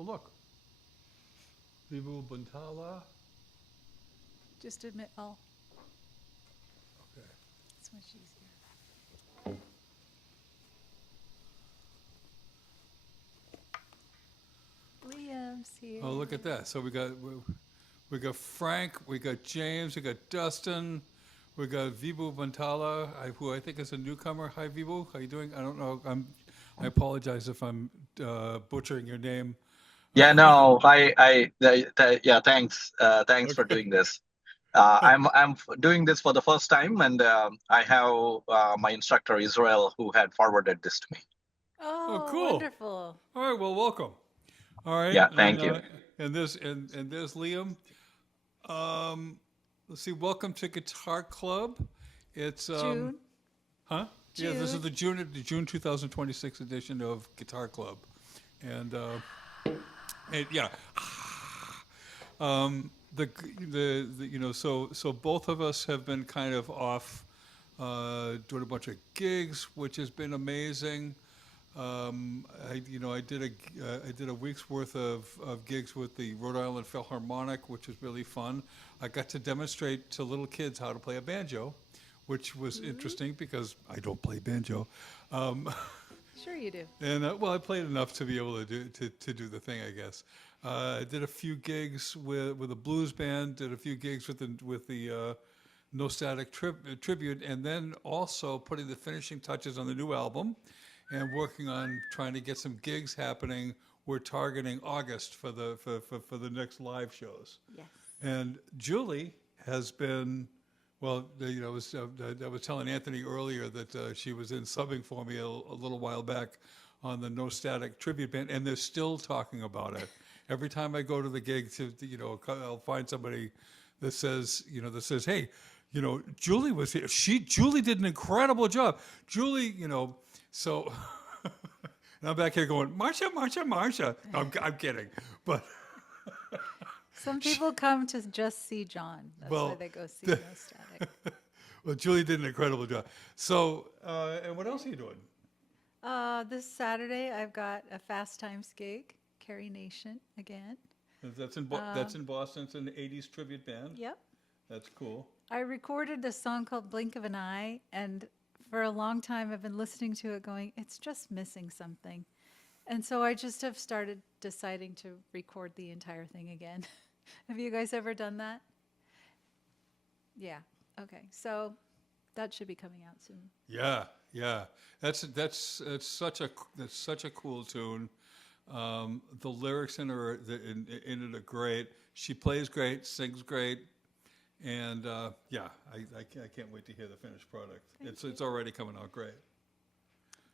Oh, look. Vibu Buntala. Just admit all. Okay. It's much easier. Liam's here. Oh, look at that. So we got Frank, we got James, we got Dustin, we got Vibu Buntala, who I think is a newcomer. Hi, Vibu. How you doing? I don't know. I apologize if I'm butchering your name. Yeah, no, yeah, thanks for Okay. doing this. I'm doing this for the first time, and I have my instructor Israel who had forwarded this to me. Oh, Oh, cool. wonderful. All right. Well, welcome. All right. Yeah, thank you. And there's Liam. Let's see. Welcome to Guitar Club. It's June. huh? Yeah, this is June. the June 2026 edition of Guitar Club, and yeah, the so both of us have been kind of off doing a bunch of gigs, which has been amazing. I did a week's worth of gigs with the Rhode Island Philharmonic, which was really fun. I got to demonstrate to little kids how to play a banjo, which was interesting because I don't play banjo. Sure you do. And well, I played enough to be able to do the thing, I guess. I did a few gigs with a blues band. Did a few gigs with the No Static tribute, and then also putting the finishing touches on the new album, and working on trying to get some gigs happening. We're targeting August for the next live shows. Yes. And Julie has been, well, I was telling Anthony earlier that she was in subbing for me a little while back on the No Static tribute band, and they're still talking about it. Every time I go to the gig, I'll find somebody that says, hey, Julie was here. Julie did an incredible job. Julie, so. And I'm back here going, Marsha, Marsha, Marsha. No, I'm kidding, but. Some people come to just see John. That's why they go see No Static. Well, Julie did an incredible job. So, and what else are you doing? This Saturday, I've got a Fast Times gig, Carrie Nation again. That's in Boston. It's an '80s tribute band. Yep. That's cool. I recorded this song called Blink of an Eye, and for a long time I've been listening to it going, it's just missing something. And so I just have started deciding to record the entire thing again. Have you guys ever done that? Yeah. Okay. So that should be coming out soon. Yeah. That's such a cool tune. The lyrics in it are great. She plays great, sings great, and I can't wait to hear the finished product. It's already coming out great.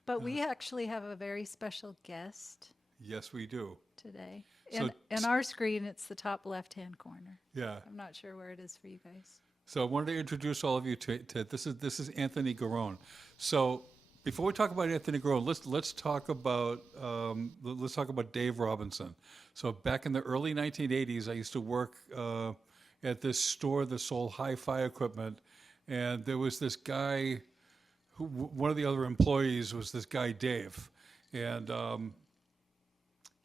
But we actually have a very special guest. Yes, we do. Today. So in our screen, it's the top left-hand corner. Yeah. I'm not sure where it is for you guys. So I wanted to introduce all of you to this is Anthony Garone. So before we talk about Anthony Garone, let's talk about Dave Robinson. So back in the early 1980s, I used to work at this store that sold hi-fi equipment, and there was this guy one of the other employees was this guy Dave, and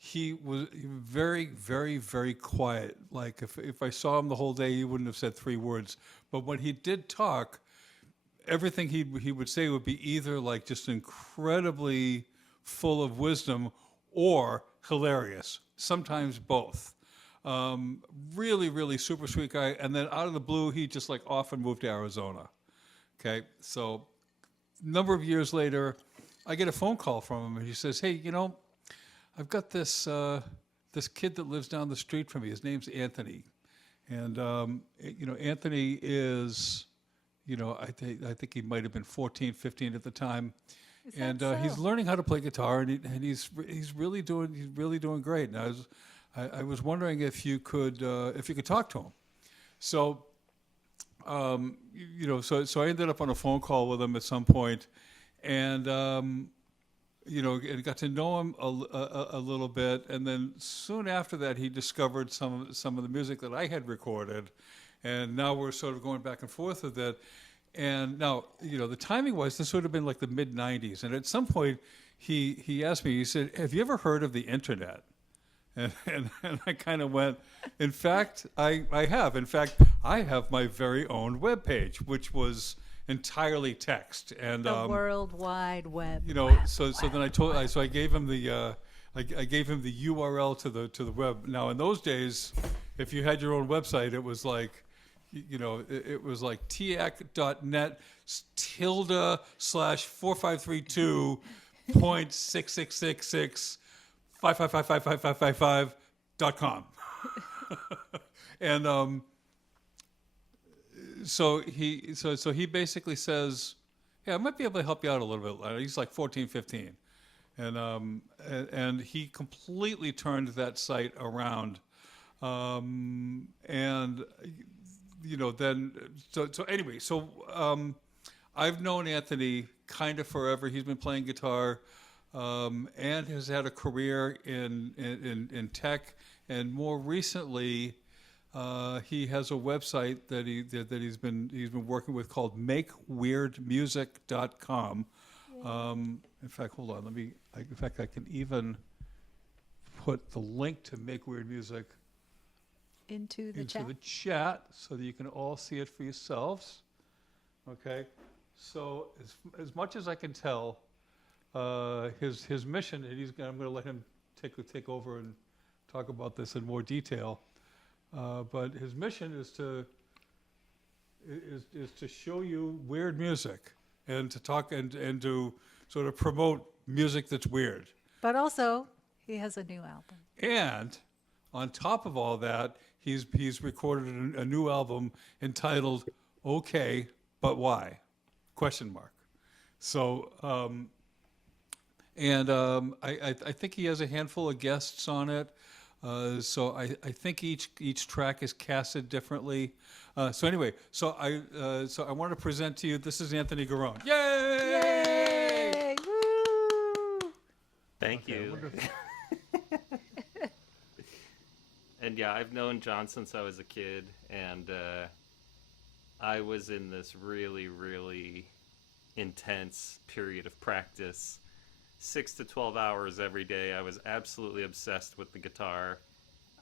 he was very, very, very quiet. Like if I saw him the whole day, he wouldn't have said 3 words. But when he did talk, everything he would say would be either like just incredibly full of wisdom or hilarious. Sometimes both. Really, really super sweet guy. And then out of the blue, he just like often moved to Arizona. Okay, so a number of years later, I get a phone call from him, and he says, "Hey, I've got this this kid that lives down the street from me. His name's Anthony, and Anthony is, I think he might have been 14, 15 at the time, and he's learning how to play guitar, and he's really doing great. And I was wondering if you could talk to him. So, so I ended up on a phone call with him at some point, and and got to know him a little bit, and then soon after that, he discovered some of the music that I had recorded, and now we're sort of going back and forth with it. And now, the timing was this would have been like the mid '90s, and at some point, he asked me. He said, "Have you ever heard of the internet?" And I kind of went, in fact, I have. In fact, I have my very own webpage, which was entirely text. And The World Wide Web. so then I gave him the I gave him the URL to the web. Now in those days, if you had your own website, it was like, it was like tiac.net tilde /4532.6666 5555555.com. And so he basically says, "Yeah, I might be able to help you out a little bit." He's like 14, 15. And he completely turned that site around. And then anyway, I've known Anthony kind of forever. He's been playing guitar, and has had a career in tech, and more recently, he has a website that he's been working with called MakeWeirdMusic.com. In fact, hold on. I can even put the link to Make Weird Music Into the chat so that you can all see it for yourselves. Okay, so as much as I can tell, his mission, and I'm going to let him take over and talk about this in more detail. But his mission is to show you weird music and to talk and to sort of promote music that's weird. But also, he has a new album. And on top of all that, he's recorded a new album entitled "Okay, But Why?" ? So, I think he has a handful of guests on it. So I think each track is casted differently. So anyway, so I want to present to you. This is Anthony Garone. Yay! Yay! Woo! Thank you. And yeah, I've known John since I was a kid, and I was in this really, really intense period of practice, 6 to 12 hours every day. I was absolutely obsessed with the guitar.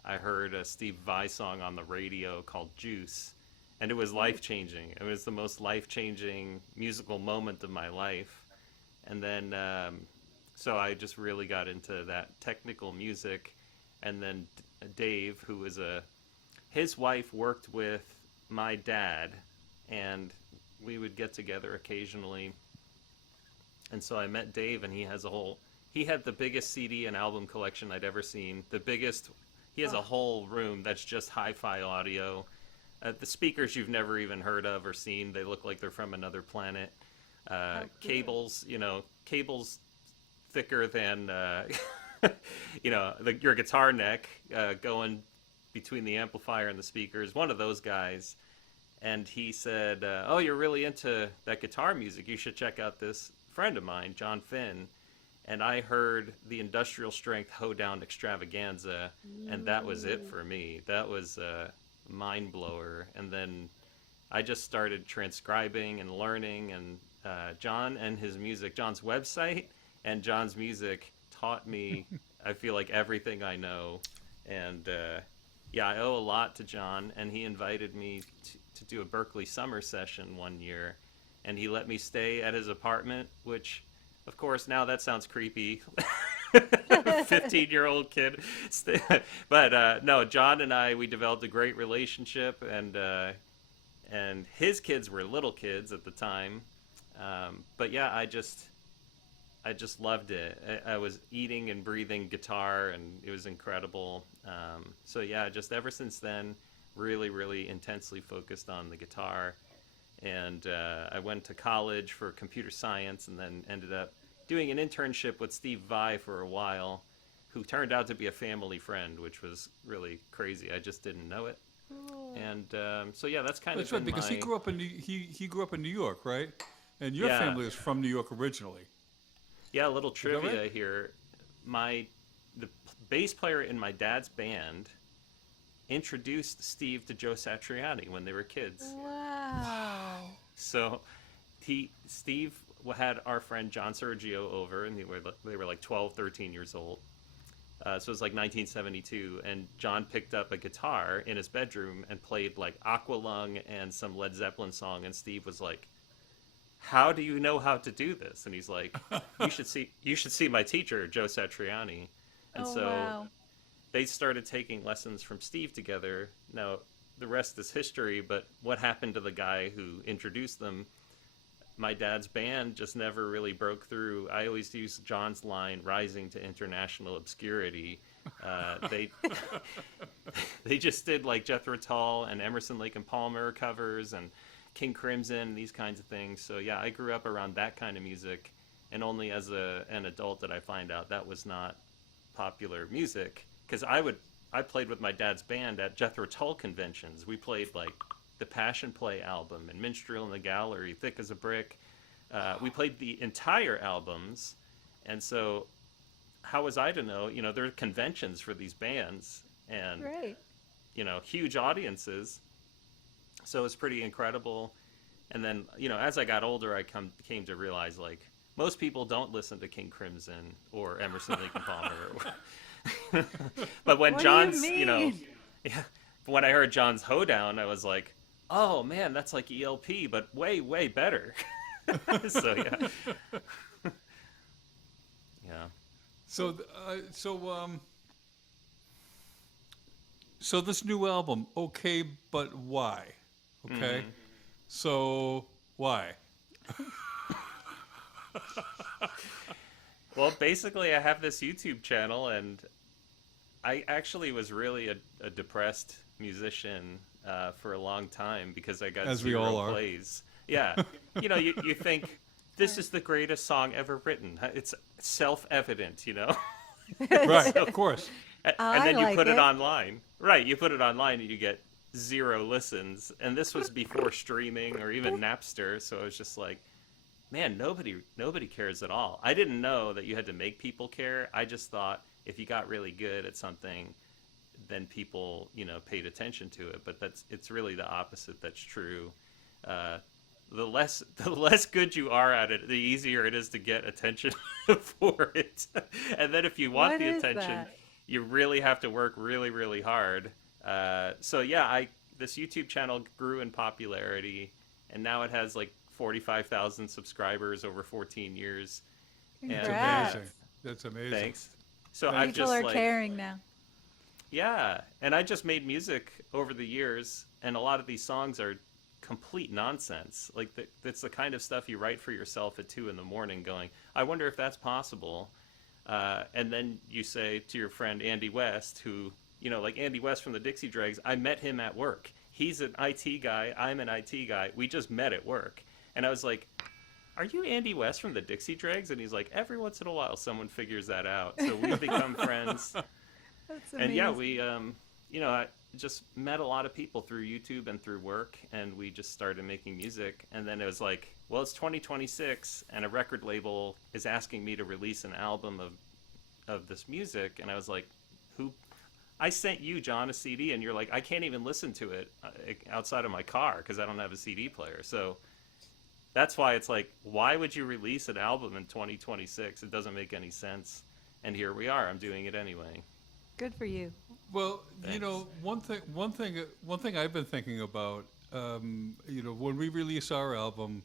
I heard a Steve Vai song on the radio called Juice, and it was life-changing. It was the most life-changing musical moment of my life. And then, so I just really got into that technical music. And then Dave, who was his wife worked with my dad, and we would get together occasionally. And so I met Dave, and he had the biggest CD and album collection I'd ever seen. He has a whole room that's just hi-fi audio. The speakers you've never even heard of or seen, they look like they're from another planet. Cables thicker than, your guitar neck going between the amplifier and the speakers, one of those guys. And he said, "Oh, you're really into that guitar music. You should check out this friend of mine, John Finn." And I heard the Industrial Strength Hoedown Extravaganza, and that was it for me. That was a mind blower. And then I just started transcribing and learning, and John and his music, John's website and John's music taught me, I feel like, everything I know. And I owe a lot to John, and he invited me to do a Berkeley summer session one year, and he let me stay at his apartment, which, of course, now that sounds creepy. 15-year-old kid. But no, John and we developed a great relationship, and his kids were little kids at the time. But yeah, I just loved it. I was eating and breathing guitar, and it was incredible. So yeah, just ever since then, really, really intensely focused on the guitar. And I went to college for computer science, and then ended up doing an internship with Steve Vai for a while, who turned out to be a family friend, which was really crazy. I just didn't know it. Cool. And so yeah, that's kind of. That's right, because he grew up in he grew up in New York, right? And your family is from New York originally. Yeah, a little trivia here. The bass player in my dad's band introduced Steve to Joe Satriani when they were kids. Wow. So Steve had our friend John Sergio over, and they were like 12, 13 years old. So it was like 1972, and John picked up a guitar in his bedroom and played like Aqualung and some Led Zeppelin song, and Steve was like, "How do you know how to do this?" And he's like, "You should see my teacher, Joe Satriani." And Oh, so wow. they started taking lessons from Steve together. Now, the rest is history, but what happened to the guy who introduced them? My dad's band just never really broke through. I always use John's line, "rising to international obscurity." They they just did like Jethro Tull and Emerson, Lake and Palmer covers and King Crimson, these kinds of things. So yeah, I grew up around that kind of music, and only as an adult did I find out that was not popular music. Because I played with my dad's band at Jethro Tull conventions. We played like the Passion Play album and Minstrel in the Gallery, Thick as a Brick. We played the entire albums, and so how was I to know? You know, there are conventions for these bands, and Right. you know, huge audiences. So it's pretty incredible. And then, you know, as I got older, I came to realize like most people don't listen to King Crimson or Emerson, Lake and Palmer. But when What do John's, you you know, mean? yeah, when I heard John's Hoedown, I was like, oh man, that's like ELP, but way, way better. So yeah, yeah. So, so this new album, okay, but why? Okay, so why? Well, basically, I have this YouTube channel, and I actually was really a depressed musician for a long time because I got As we zero all are. plays. Yeah, you know, you think this is the greatest song ever written. It's self-evident, you know. Right, of course. And I then you like put it it. online. Right, you put it online and you get zero listens. And this was before streaming or even Napster, so it was just like, man, nobody cares at all. I didn't know that you had to make people care. I just thought if you got really good at something, then people, you know, paid attention to it. But it's really the opposite that's true. The less good you are at it, the easier it is to get attention for it. And then if you want What the is attention, that? you really have to work really, really hard. So yeah, this YouTube channel grew in popularity, and now it has like 45,000 subscribers over 14 years. And, Congrats. Amazing. That's amazing. Thanks. So Thank I've People just are like, caring now. yeah, and I just made music over the years, and a lot of these songs are complete nonsense. Like that's the kind of stuff you write for yourself at 2 a.m, going, I wonder if that's possible. And then you say to your friend Andy West, who, you know, like Andy West from the Dixie Dregs, I met him at work. He's an IT guy. I'm an IT guy. We just met at work. And I was like, are you Andy West from the Dixie Dregs? And he's like, every once in a while someone figures that out. So we become friends. That's And amazing. yeah, we, you know, I just met a lot of people through YouTube and through work, and we just started making music. And then it was like, well, it's 2026, and a record label is asking me to release an album of this music. And I was like, who? I sent you, John, a CD, and you're like, I can't even listen to it outside of my car because I don't have a CD player. So that's why it's like, why would you release an album in 2026? It doesn't make any sense. And here we are. I'm doing it anyway. Good for you. Well, you Thanks. know, one thing I've been thinking about, you know, when we release our album,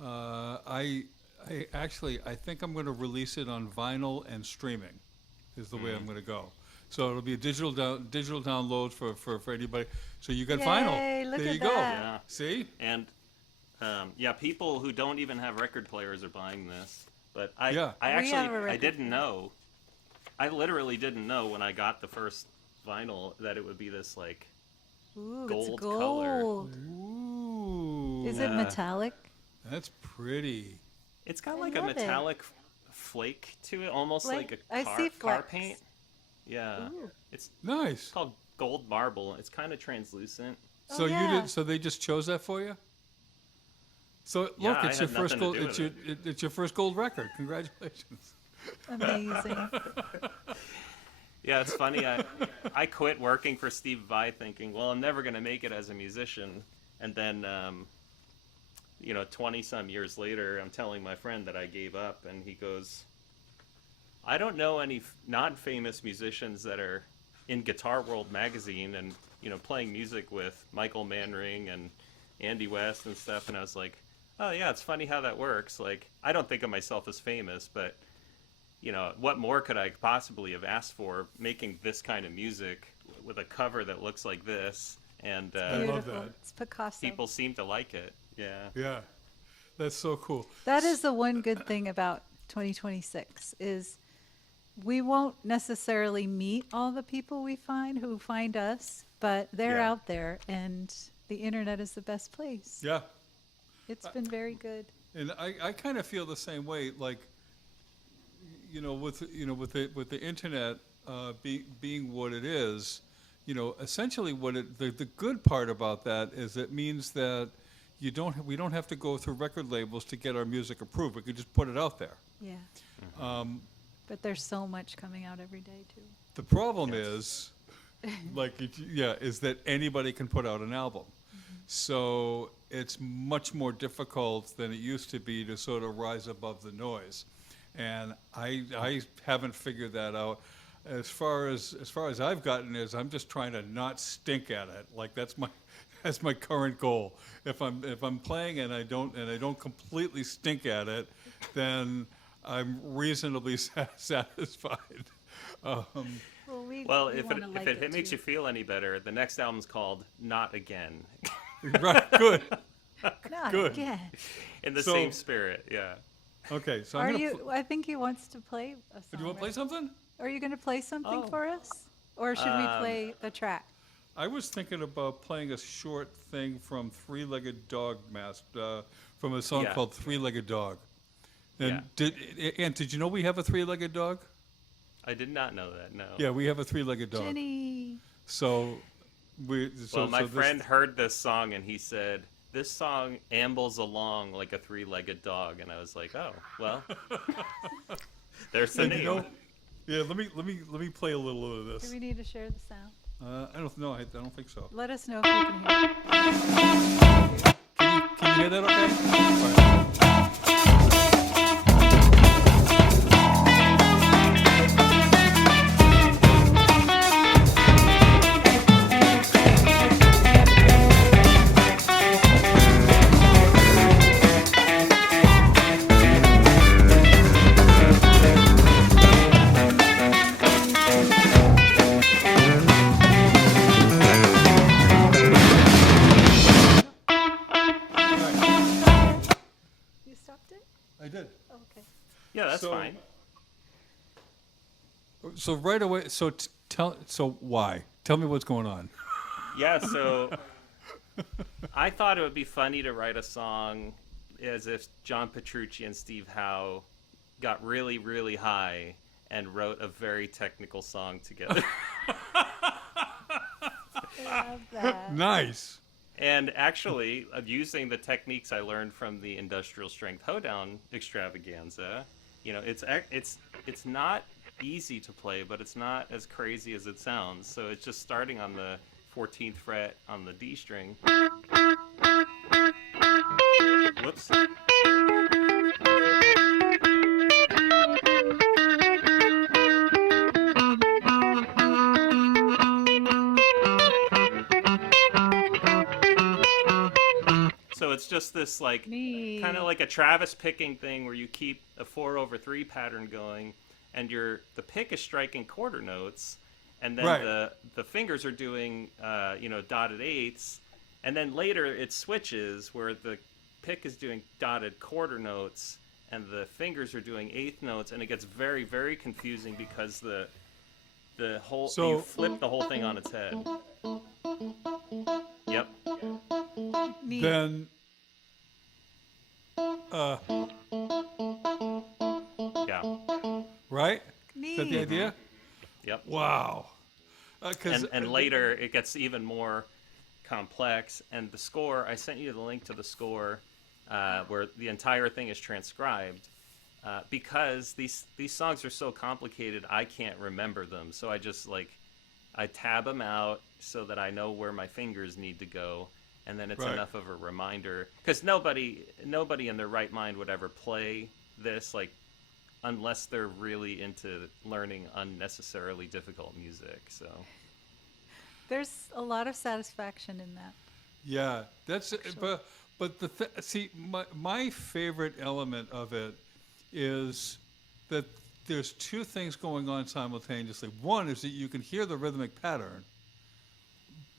I think I'm going to release it on vinyl and streaming, is the way I'm going to go. So it'll be a digital download for anybody. So you got Yay, vinyl. look There at you go. that. Yeah. See? And yeah, people who don't even have record players are buying this. But Yeah. I We have a actually, I record didn't know. I literally didn't know when I got the first vinyl that it would be this like Ooh, gold it's color. gold. Ooh. Is it Yeah. metallic? That's pretty. It's got I like a love it. metallic flake to it, almost like Like, a I car, see car flecks. paint. Yeah, Ooh. it's Nice. called gold marble. It's kind of translucent. Oh, So yeah. so they just chose that for you? So Yeah, look, I it's your had first nothing gold. to do It's with your it's your first gold record. Congratulations. Amazing. Yeah, it's funny. I quit working for Steve Vai thinking, well, I'm never going to make it as a musician. And then, you know, 20 some years later, I'm telling my friend that I gave up, and he goes, I don't know any non-famous musicians that are in Guitar World magazine and playing music with Michael Manring and Andy West and stuff. And I was like, oh yeah, it's funny how that works. Like, I don't think of myself as famous, but what more could I possibly have asked for making this kind of music with a cover that looks like this? And I love Beautiful. that. It's Picasso. people seem to like it. Yeah. Yeah, that's so cool. That is the one good thing about 2026 is we won't necessarily meet all the people we find who find us, but they're Yeah. out there, and the internet is the best place. Yeah, It's been very good. and I kind of feel the same way. Like, with the internet being what it is, essentially the good part about that is it means that we don't have to go through record labels to get our music approved. We can just put it out there. Yeah. Um, But there's so much coming out every day, too. The problem is, is that anybody can put out an album. So it's much more difficult than it used to be to sort of rise above the noise. And I haven't figured that out. As far as I've gotten is I'm just trying to not stink at it. Like that's my current goal. If I'm playing and I don't completely stink at it, then I'm reasonably satisfied. Well, Well, we if wanna like it makes too. you feel any better, the next album's called Not Again. Right, good. Not good. again. In the So- same spirit, yeah. Okay, so Are I'm gonna. you? I think he wants to play a song. Do you want to play right? something? Are you going to play something Oh. for us, or should we play the track? I was thinking about playing a short thing from Three-Legged Dog from a song Yeah. called Three-Legged Dog. And Yeah. did you know we have a three-legged dog? I did not know that, no. Yeah, we have a three-legged dog. Jenny. So Well, my friend heard this song and he said, this song ambles along like a three-legged dog. And I was like, oh, well, there's the And name. yeah, let me play a little of Do this. we need to share the sound? I don't know. I don't think so. Let us know if you can hear it. Can you hear that? Okay. All right. You stopped it? I did. Oh, okay. Yeah, that's So- fine. So right away. So why? Tell me what's going on. Yeah, so I thought it would be funny to write a song as if John Petrucci and Steve Howe got really, really high and wrote a very technical song together. Love that. Nice. And actually, using the techniques I learned from the Industrial Strength Hoedown extravaganza, it's not easy to play, but it's not as crazy as it sounds. So it's just starting on the 14th fret on the D string. Whoops. So it's just this like Neat. kind of like a Travis picking thing where you keep a 4/3 pattern going, and the pick is striking quarter notes, and then Right. the fingers are doing dotted eighths, and then later it switches where the pick is doing dotted quarter notes and the fingers are doing eighth notes, and it gets very, very confusing because the whole So- you flip the whole thing on its head. Yep. Neat. Then. Yeah. Right? Neat. Is that the idea? Yep. Wow. And later it gets even more complex. And the score, I sent you the link to the score where the entire thing is transcribed. Because these songs are so complicated, I can't remember them. So I just I tab them out so that I know where my fingers need to go. And then it's Right. enough of a reminder. Because nobody in their right mind would ever play this unless they're really into learning unnecessarily difficult music. So There's a lot of satisfaction in that. Yeah, that's but see, my favorite element of it is that there's two things going on simultaneously. One is that you can hear the rhythmic pattern,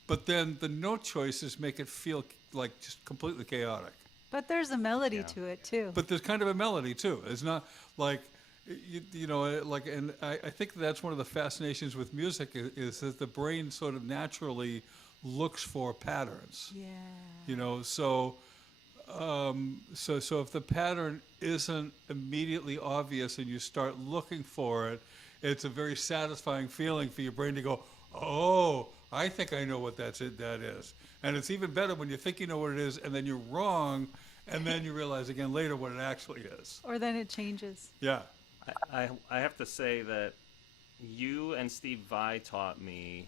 but then the note choices make it feel like just completely chaotic. But there's a melody Yeah. to it too. But there's kind of a melody too. It's not like you know, like, and I think that's one of the fascinations with music is that the brain sort of naturally looks for patterns. Yeah. You know, so so if the pattern isn't immediately obvious and you start looking for it, it's a very satisfying feeling for your brain to go, oh, I think I know what that is. And it's even better when you think you know what it is and then you're wrong, and then you realize again later what it actually is. Or then it changes. Yeah. I have to say that you and Steve Vai taught me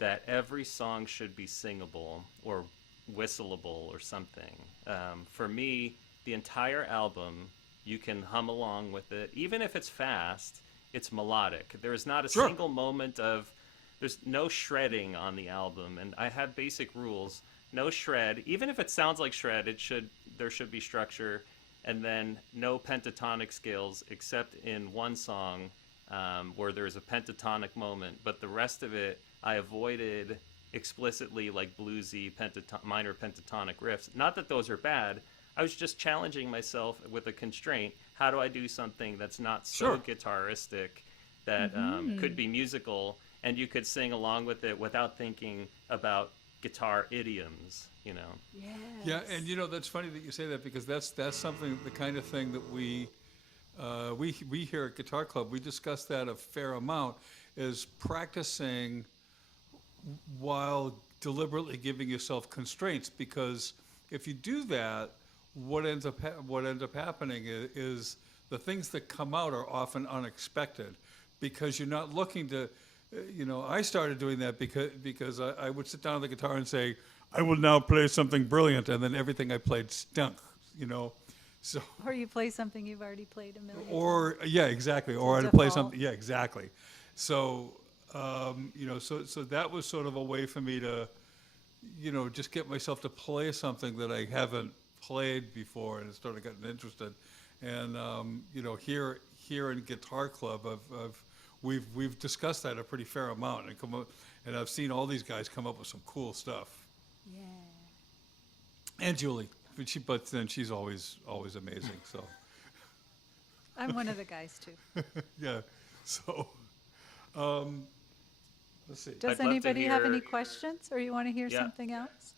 that every song should be singable or whistleable or something. For me, the entire album, you can hum along with it. Even if it's fast, it's melodic. There is not a Sure. single moment of, there's no shredding on the album. And I have basic rules. No shred. Even if it sounds like shred, there should be structure. And then no pentatonic scales except in one song where there's a pentatonic moment. But the rest of it, I avoided explicitly like bluesy minor pentatonic riffs. Not that those are bad. I was just challenging myself with a constraint. How do I do something that's not so Sure. guitaristic, that could be musical, and you could sing along with it without thinking about guitar idioms, you know? Yes. Yeah, and you know that's funny that you say that because that's something, the kind of thing that we here at Guitar Club, we discuss that a fair amount, is practicing while deliberately giving yourself constraints, because if you do that, what ends up happening is the things that come out are often unexpected, because you're not looking to, you know, I started doing that because I would sit down on the guitar and say, I will now play something brilliant, and then everything I played stunk, you know. So, Or you play something you've already played a million times. or yeah, exactly. Or It's a I'd play default. something. Yeah, exactly. So, you know, so that was sort of a way for me to, you know, just get myself to play something that I haven't played before, and started getting interested. And you know, here in Guitar Club, we've discussed that a pretty fair amount, and I've seen all these guys come up with some cool stuff. Yeah. And Julie, but then she's always amazing. So I'm one of the guys too. yeah, so let's see. Does I'd love to anybody have any hear- questions, or you want to hear Yeah. something else?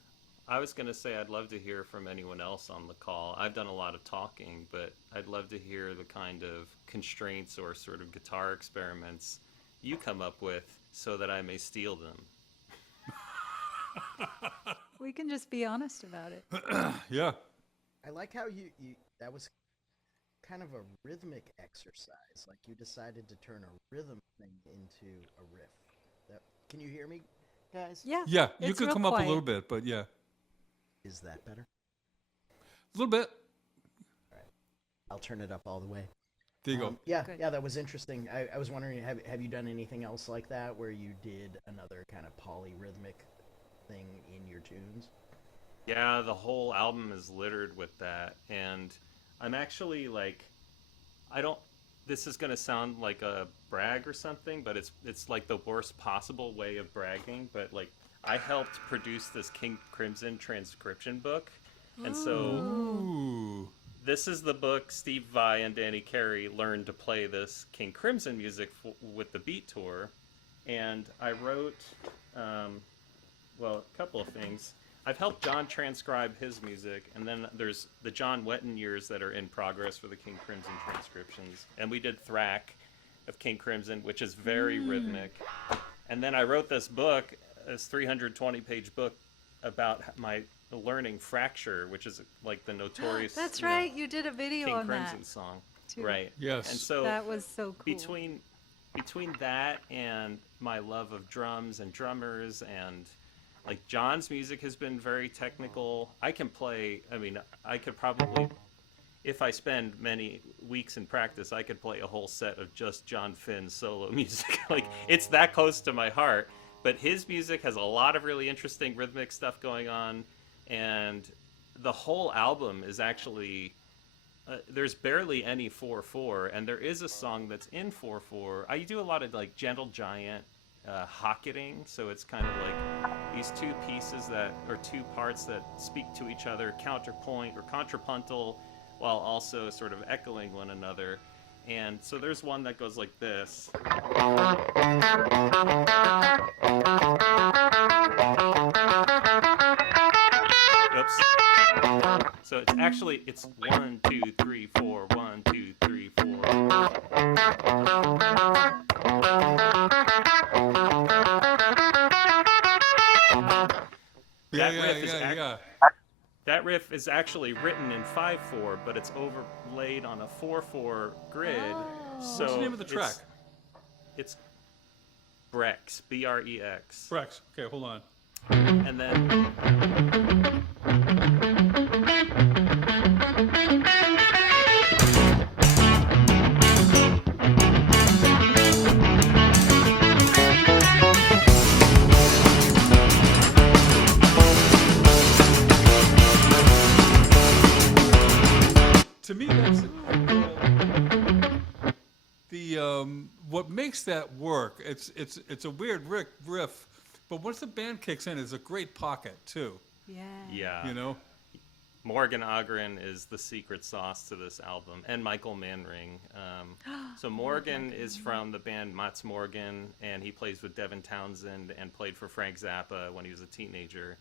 I was going to say I'd love to hear from anyone else on the call. I've done a lot of talking, but I'd love to hear the kind of constraints or sort of guitar experiments you come up with so that I may steal them. We can just be honest about it. Yeah, I like how you that was kind of a rhythmic exercise. Like you decided to turn a rhythm thing into a riff. Can you hear me, guys? Yeah. yeah. You It's could real come up a little quiet. bit, but yeah, Is that better? a little bit. I'll turn it up all the way. There you go. Yeah, Good. yeah, that was interesting. I was wondering, have you done anything else like that where you did another kind of polyrhythmic thing in your tunes? Yeah, the whole album is littered with that, and I'm actually like, this is going to sound like a brag or something, but it's like the worst possible way of bragging, but like I helped produce this King Crimson transcription book, and so Ooh. this is the book Steve Vai and Danny Carey learned to play this King Crimson music with the Beat Tour, and I wrote, a couple of things. I've helped John transcribe his music, and then there's the John Wetton years that are in progress for the King Crimson transcriptions. And we did Thrack of King Crimson, which is very rhythmic. And then I wrote this book, this 320-page book, about my learning Fracture, which is like the notorious That's you know, right. You did a video King on Crimson that. song. too. Right. Yes. And so That was so cool. between that and my love of drums and drummers, and like John's music has been very technical. I can play, I mean, I could probably, if I spend many weeks in practice, I could play a whole set of just John Finn's solo music. Like, it's that close to my heart. But his music has a lot of really interesting rhythmic stuff going on, and the whole album is actually there's barely any 4/4, and there is a song that's in 4/4. I do a lot of like Gentle Giant hocketing, so it's kind of like these two pieces that, or two parts that speak to each other, counterpoint or contrapuntal, while also sort of echoing one another. And so there's one that goes like this. Oops. So it's actually, it's 1, 2, 3, 4, 1, 2, 3, 4. Yeah. That riff is actually written in 5/4, but it's overlaid on a 4/4 grid. So What's the name of the track? It's Brex, B-R-E-X. Brex. Okay, hold on. And then To me, that's what makes that work. It's a weird riff, but once the band kicks in, it's a great pocket too. yeah. You know. Morgan Ogren is the secret sauce to this album, and Michael Manring. So Morgan is from the band Mats Morgan, and he plays with Devin Townsend and played for Frank Zappa when he was a teenager.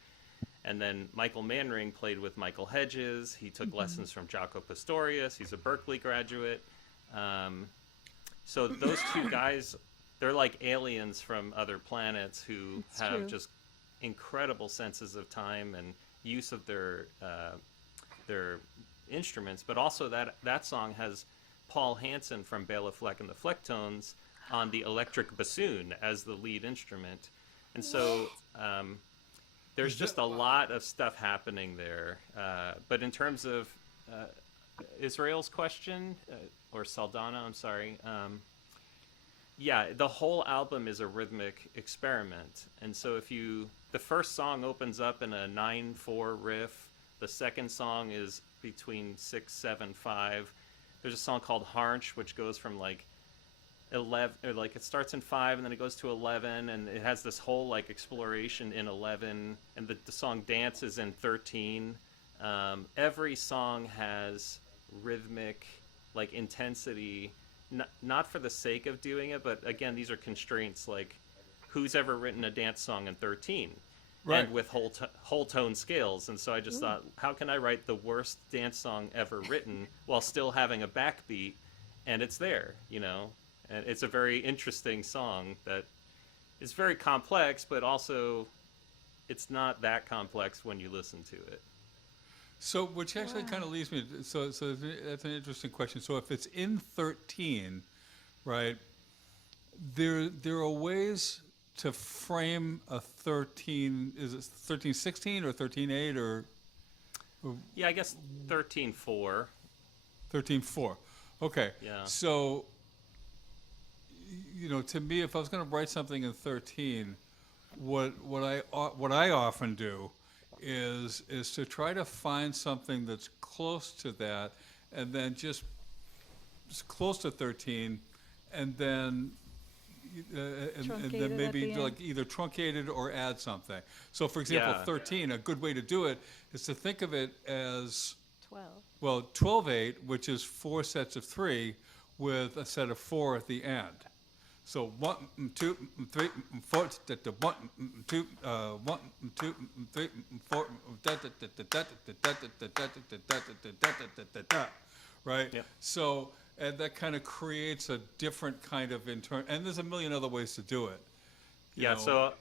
And then Michael Manring played with Michael Hedges. He took lessons from Jaco Pastorius. He's a Berkeley graduate. So those two guys, they're like aliens from other planets who have just incredible senses of time and use of their instruments. But also that song has Paul Hansen from Bela Fleck and the Flecktones on the electric bassoon as the lead instrument. And so there's just a lot of stuff happening there. But in terms of Israel's question, or Saldana, I'm sorry, yeah, the whole album is a rhythmic experiment. And so the first song opens up in a 9/4 riff. The second song is between 6, 7, 5. There's a song called Harnch, which goes from like 11, or like it starts in 5 and then it goes to 11, and it has this whole like exploration in 11, and the song dances in 13. Every song has rhythmic like intensity, not for the sake of doing it, but again, these are constraints. Like, who's ever written a dance song in 13? Right. And with whole tone scales. And so I just thought, how can I write the worst dance song ever written while still having a backbeat? And it's there, you know. And it's a very interesting song that is very complex, but also it's not that complex when you listen to it. So, which actually kind of leads me. So that's an interesting question. So, if it's in 13, right? There are ways to frame a 13. Is it 13/16 or 13/8 or? Yeah, I guess 13/4. 13/4. Okay. Yeah. So, you know, to me, if I was going to write something in 13, what I often do is to try to find something that's close to that, and then just close to 13, and then and then maybe like either truncate it or add something. So, for example, 13, a good way to do it is to think of it as 12/8, which is 4 sets of 3 with a set of 4 at the end. So 1, 2, 3, 4, 1, 2, 1, 2, 3, 4, right? Yep. So, and that kind of creates a different kind of and there's a million other ways to do it. you Yeah, know. so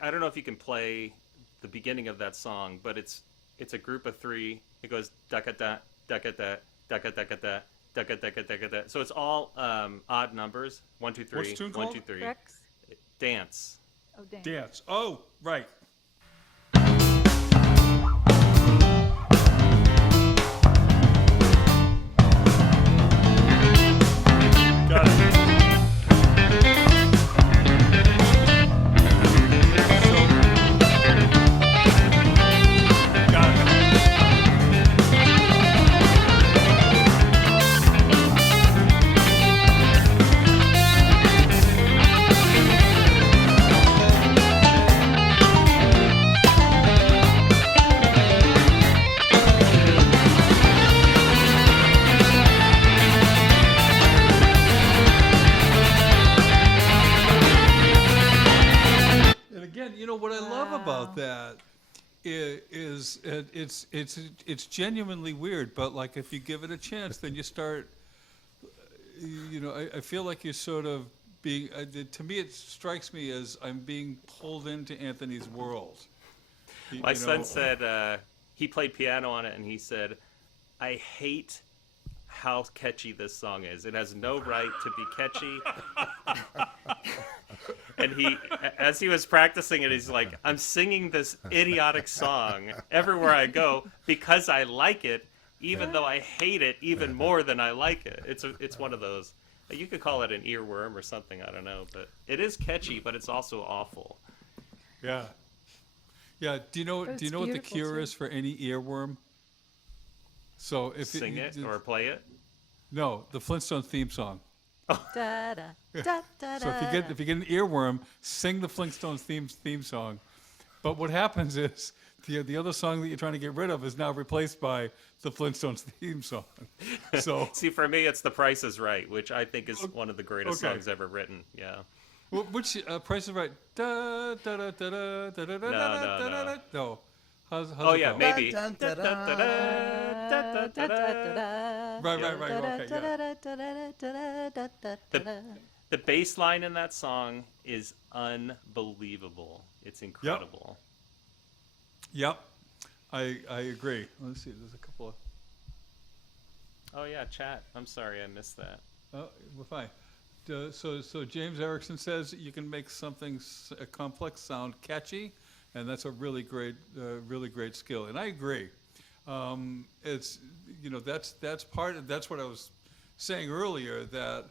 I don't know if you can play the beginning of that song, but it's a group of 3. It goes da-ka-da, da-ka-da, da-ka-da-ka-da, da-ka-da-ka-da-ka-da. So it's all odd numbers. 1, 2, 3. What's the tune 1, called? 2, 3. Rex? Dance. Oh, dang. Dance. Oh, right. about Wow. that is it's genuinely weird, but like if you give it a chance, then you start. I feel like you're sort of being. To me, it strikes me as I'm being pulled into Anthony's world. My son said he played piano on it, and he said, "I hate how catchy this song is. It has no right to be catchy." And as he was practicing it, he's like, "I'm singing this idiotic song everywhere I go because I like it, even though I hate it even more than I like it." It's one of those. You could call it an earworm or something. I don't know, but it is catchy, but it's also awful. Yeah. Yeah. Do you know? But Do you it's know what the beautiful, cure too. is for any earworm? So if Sing it or play it. no, the Flintstone theme song. Da da da da So if you get an earworm, sing the Flintstones theme song. But what happens is the other song that you're trying to get rid of is now replaced by the Flintstones theme song. So See, for me, it's The Price is Right, which I think is one of the greatest Okay. songs ever written. Yeah. which Price is Right? Da da da da da da da da da da da. No. How's Oh it yeah, go? maybe. Dun, dun, dun, Right. Okay. Yeah. The bass line in that song is unbelievable. It's incredible. Yep. I agree. Let's see. There's a couple of. Oh yeah, chat. I'm sorry, I missed that. Oh, we're fine. So James Erickson says you can make something a complex sound catchy, and that's a really great skill. And I agree. It's that's part of that's what I was saying earlier that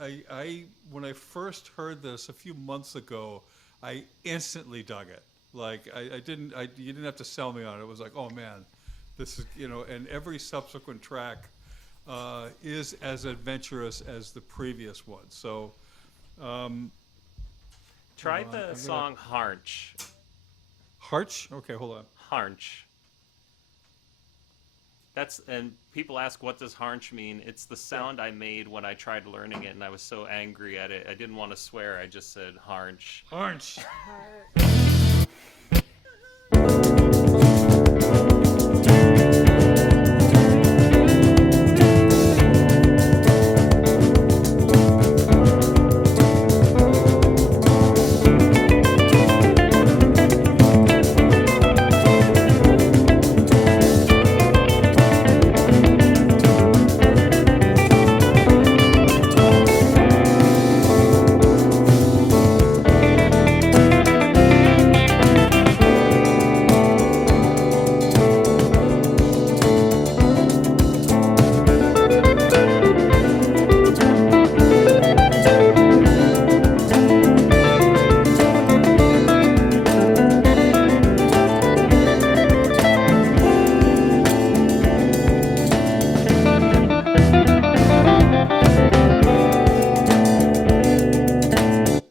I when I first heard this a few months ago, I instantly dug it. Like you didn't have to sell me on it. It was like, oh man, this is and every subsequent track is as adventurous as the previous one. So Try I'm the gonna- song Harnch. Harch? Okay, hold on. Harnch. And people ask, what does harnch mean? It's the sound I made when I tried learning it, and I was so angry at it. I didn't want to swear. I just said harnch. Harch.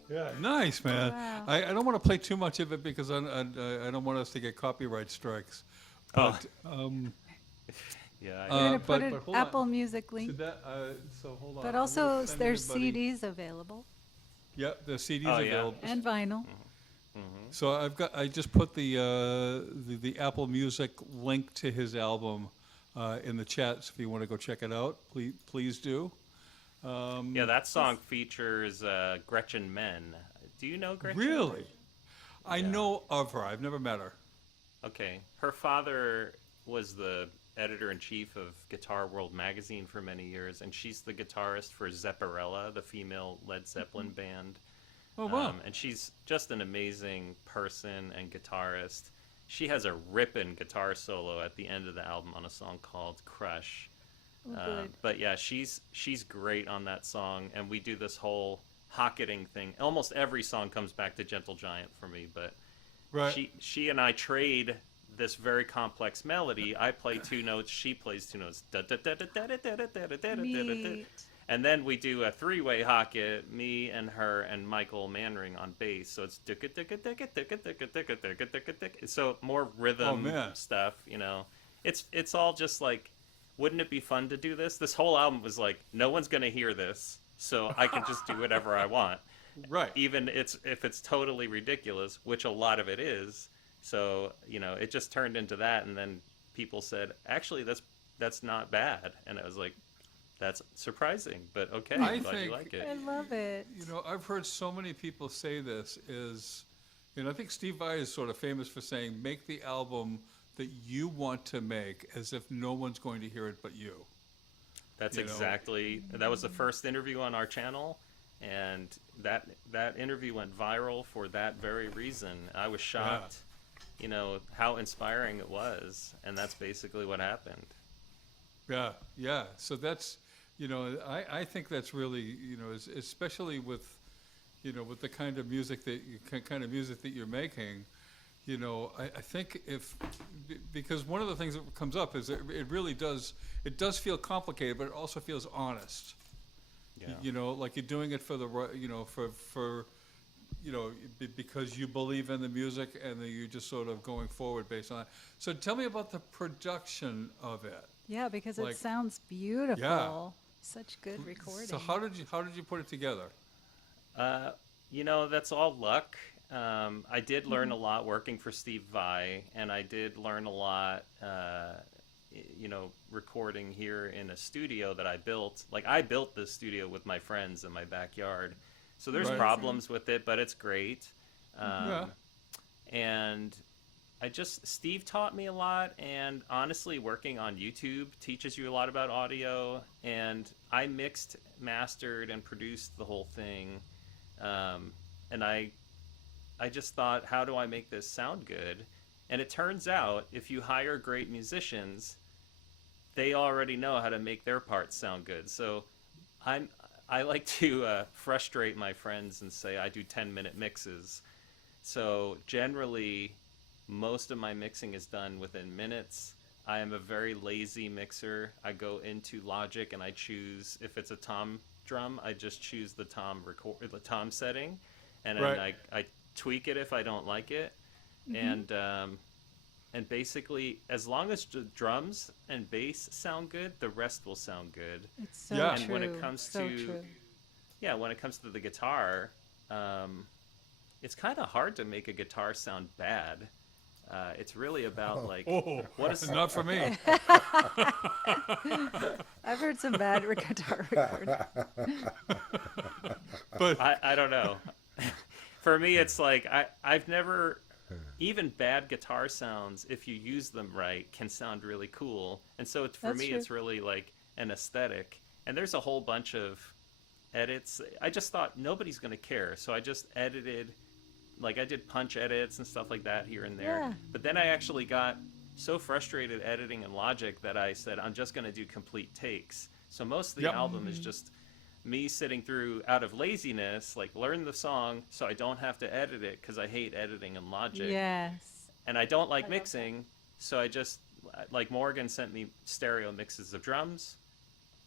Yeah, nice, man. Wow. I don't want to play too much of it because I don't want us to get copyright strikes. But Yeah. You're gonna but put an hold on. Apple Music link, so that so hold on. but I'm also gonna send there's everybody- CDs available Yeah, the CDs Oh, yeah. available. and vinyl. So I just put the Apple Music link to his album in the chat. So if you want to go check it out, please do. Yeah, that song features Gretchen Menn. Do you know Gretchen? Really, I Yeah. know of her. I've never met her. Okay. Her father was the editor-in-chief of Guitar World magazine for many years, and she's the guitarist for Zepparella, the female Led Zeppelin band. Oh wow. And she's just an amazing person and guitarist. She has a ripping guitar solo at the end of the album on a song called Crush. Oh, good. But yeah, she's great on that song, and we do this whole hocketing thing. Almost every song comes back to Gentle Giant for me, but Right. she and I trade this very complex melody. I play two notes, she plays two notes. Neat. And then we do a three-way hocket, me and her and Michael Manring on bass. So it's so more rhythm man. stuff, It's all just like, wouldn't it be fun to do this? This whole album was like, no one's gonna hear this, so I can just do whatever I want. Right. Even if it's totally ridiculous, which a lot of it is. So it just turned into that, and then people said, actually, that's not bad, and I was like, that's surprising, but okay, I glad you think- like it. I love it. I've heard so many people say this I think Steve Vai is sort of famous for saying, make the album that you want to make as if no one's going to hear it but you. That's you know. exactly. That was the first interview on our channel, and that interview went viral for that very reason. I was shocked, how inspiring it was, and that's basically what happened. Yeah. So that's, I think that's really, especially with, with the kind of music that you're making, I think because one of the things that comes up is it really does feel complicated, but it also feels honest. Yeah. Like you're doing it for the, for because you believe in the music and then you're just sort of going forward based on that. So tell me about the production of it. Yeah, because Like- it sounds beautiful. Yeah. Such good recording. So how did you put it together? That's all luck. I did learn a lot working for Steve Vai, and I did learn a lot, recording here in a studio that I built. Like, I built this studio with my friends in my backyard. So there's Right. problems with it, but it's great. Yeah. And Steve taught me a lot, and honestly, working on YouTube teaches you a lot about audio, and I mixed, mastered, and produced the whole thing. And I just thought, how do I make this sound good? And it turns out, if you hire great musicians, they already know how to make their parts sound good. So I like to frustrate my friends and say I do 10-minute mixes. So generally, most of my mixing is done within minutes. I am a very lazy mixer. I go into Logic and I choose, if it's a tom drum, I just choose the tom setting, and then Right. I tweak it if I don't like it, and basically, as long as the drums and bass sound good, the rest will sound good. It's so Yeah. true. And when it comes so to true. when it comes to the guitar, it's kind of hard to make a guitar sound bad. It's really about what is Not for me. I've heard some bad guitar recording. But I don't know. For me, it's like I've never, even bad guitar sounds, if you use them right, can sound really cool. And so for That's me, true. it's really like an aesthetic. And there's a whole bunch of edits. I just thought nobody's going to care. So I just edited, like I did punch edits and stuff like that here and there. Yeah. But then I actually got so frustrated editing in Logic that I said, I'm just going to do complete takes. So most of the Yep. album is just me sitting through, out of laziness, like learn the song so I don't have to edit it, because I hate editing in Logic. Yes. And I don't like mixing, so I just, like Morgan sent me stereo mixes of drums.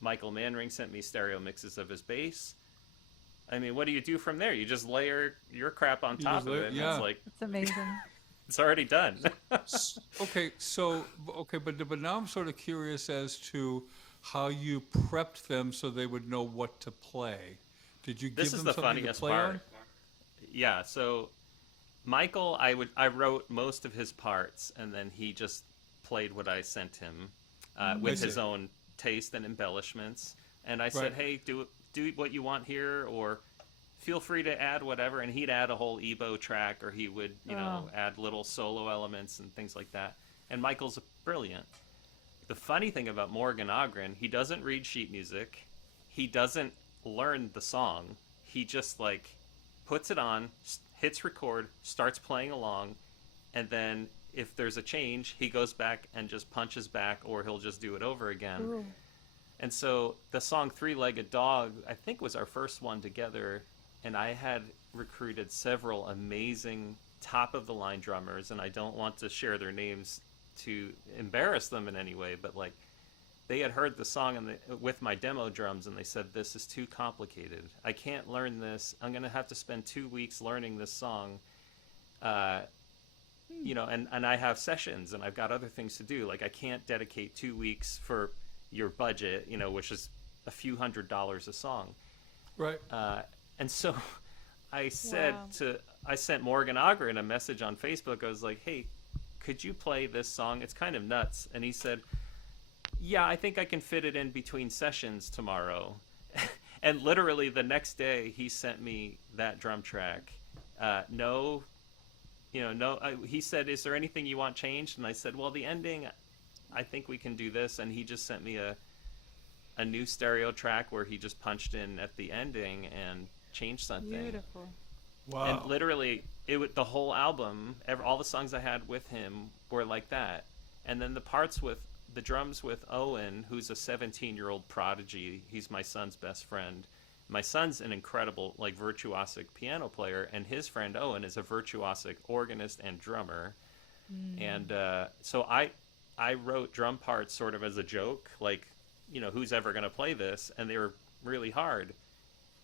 Michael Manring sent me stereo mixes of his bass. I mean, what do you do from there? You just layer your crap on You top just of layer- it, and yeah. it's like, It's amazing. it's already done. but now I'm sort of curious as to how you prepped them so they would know what to play. Did you give This them is the something to funniest play part. on? Yeah, so Michael, I wrote most of his parts, and then he just played what I sent him with I his see. own taste and embellishments. And I Right. said, hey, do what you want here, or feel free to add whatever. And he'd add a whole Ebo track, or he would, add little solo elements and things like that. And Michael's brilliant. The funny thing about Morgan Ogren, he doesn't read sheet music. He doesn't learn the song. He just puts it on, hits record, starts playing along, and then if there's a change, he goes back and just punches back, or he'll just do it over again. Ooh. And so the song Three-Legged Dog, I think, was our first one together, and I had recruited several amazing top-of-the-line drummers, and I don't want to share their names to embarrass them in any way, but they had heard the song with my demo drums, and they said, this is too complicated. I can't learn this. I'm going to have to spend 2 weeks learning this song. And I have sessions, and I've got other things to do. I can't dedicate 2 weeks for your budget, which is a few $100s a song. Right. And so I said Wow. I sent Morgan Ogren a message on Facebook. I was like, hey, could you play this song? It's kind of nuts. And he said, yeah, I think I can fit it in between sessions tomorrow. And literally the next day, he sent me that drum track. No, no. He said, "Is there anything you want changed?" And I said, "Well, the ending, I think we can do this." And he just sent me a new stereo track where he just punched in at the ending and changed something. Beautiful. Wow. And literally, the whole album, all the songs I had with him were like that. And then the parts with the drums with Owen, who's a 17-year-old prodigy. He's my son's best friend. My son's an incredible, like, virtuosic piano player, and his friend Owen is a virtuosic organist and drummer. And so I wrote drum parts sort of as a joke, like, who's ever going to play this? And they were really hard.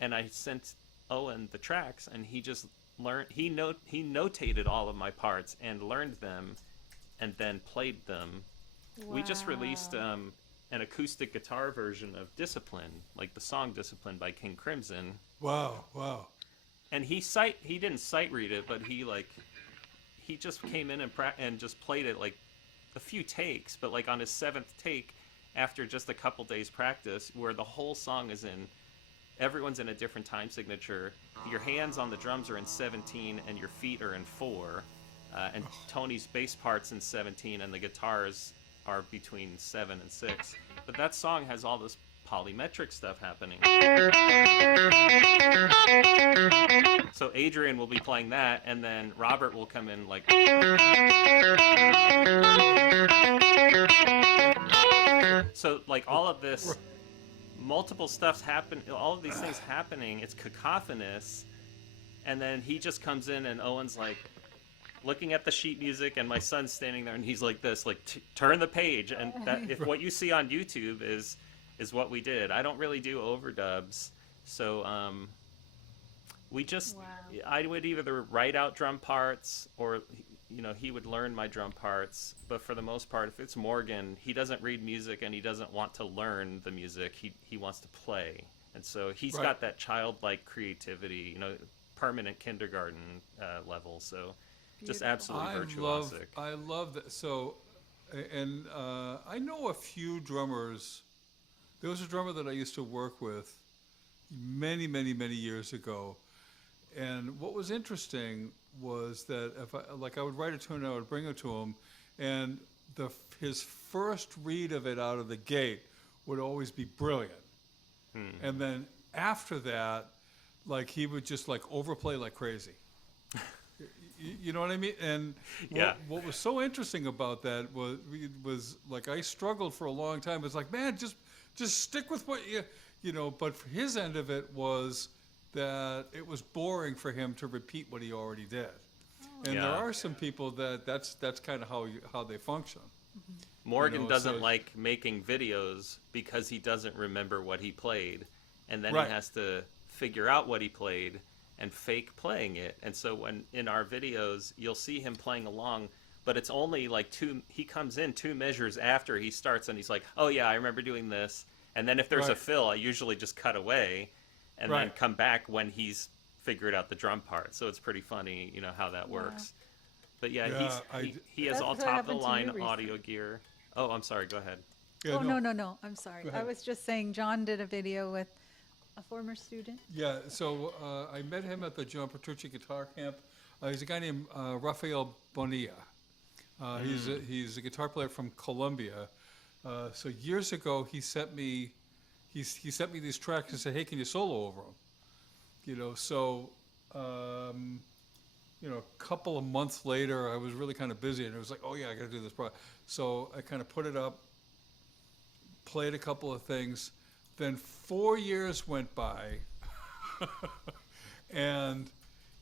And I sent Owen the tracks, and he just learned. He notated all of my parts and learned them, and then played them. We just released Wow. an acoustic guitar version of Discipline, like the song Discipline by King Crimson. Wow. Wow. And he didn't sight read it, but he just came in and just played it like a few takes, but like on his seventh take, after just a couple days practice, where the whole song is in, everyone's in a different time signature. Your hands on the drums are in 17, and your feet are in 4. And Tony's bass part's in 17, and the guitars are between 7 and 6. But that song has all this polymetric stuff happening. So Adrian will be playing that, and then Robert will come in like. So like all of this, multiple stuff's happen. All of these things happening. It's cacophonous, and then he just comes in, and Owen's like looking at the sheet music, and my son's standing there, and he's like this, like turn the page, and that if what you see on YouTube is what we did. I don't really do overdubs, so we just I would either write out drum parts, or he would learn my drum parts. But for the most part, if it's Morgan, he doesn't read music and he doesn't want to learn the music. He wants to play, and so he's got that childlike creativity, permanent kindergarten level. So. Just absolutely virtuosic. I love that. So, and I know a few drummers. There was a drummer that I used to work with many, many, many years ago. And what was interesting was that if I would write a tune, I would bring it to him, and his first read of it out of the gate would always be brilliant. And then after that, like, he would just like overplay like crazy. You know what I mean? And what was so interesting about that was like, I struggled for a long time. It's like, man, just stick with what But for his end of it was that it was boring for him to repeat what he already did. And there are some people that's kind of how they function. Morgan doesn't like making videos because he doesn't remember what he played, and then he has to figure out what he played and fake playing it. And so when in our videos you'll see him playing along, but it's only like he comes in 2 measures after he starts, and he's like, oh yeah, I remember doing this. And then if there's a fill, I usually just cut away and then come back when he's figured out the drum part. So it's pretty funny, how that works. But he has all top of the line audio gear. Oh, I'm sorry, go ahead. No, I'm sorry. I was just saying John did a video with a former student. Yeah, so I met him at the John Petrucci Guitar Camp. He's a guy named Rafael Bonilla. He's a guitar player from Colombia. So years ago, he sent me these tracks and said, "Hey, can you solo over them?" So a couple of months later, I was really kind of busy, and it was like, "Oh yeah, I got to do this." So I kind of put it up, played a couple of things. Then 4 years went by, and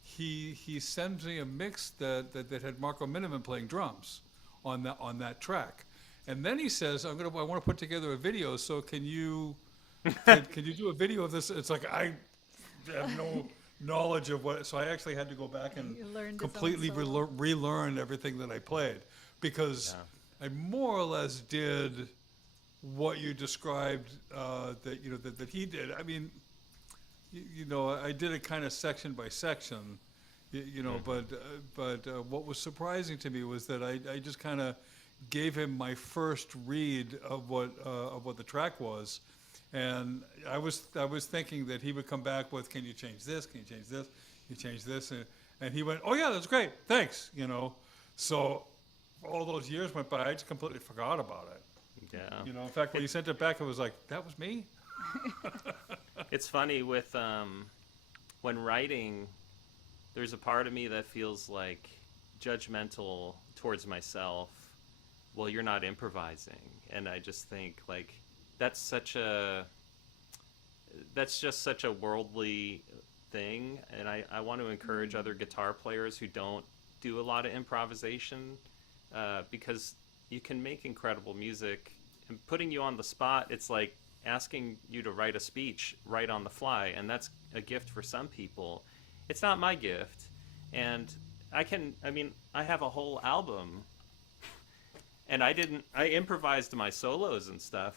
he sends me a mix that had Marco Miniman playing drums on that track, and then he says, I want to put together a video. So can you do a video of this? It's like, I have no knowledge of what. So I actually had to go back and completely relearn everything that I played, because I more or less did what you described that he did. I mean, you know, I did it kind of section by section, you know, but what was surprising to me was that I just kind of gave him my first read of what the track was, and I was thinking that he would come back with, can you change this? Can you change this? Can you change this? And he went, oh yeah, that's great, thanks, you know. So all those years went by, I just completely forgot about it. Yeah. You know, in fact, when he sent it back, it was like, that was me? It's funny with when writing, there's a part of me that feels like judgmental towards myself. Well, you're not improvising, and I just think like that's just such a worldly thing, and I want to encourage other guitar players who don't do a lot of improvisation, because you can make incredible music. And putting you on the spot, it's like asking you to write a speech right on the fly, and that's a gift for some people. It's not my gift, and I have a whole album, and I improvised my solos and stuff,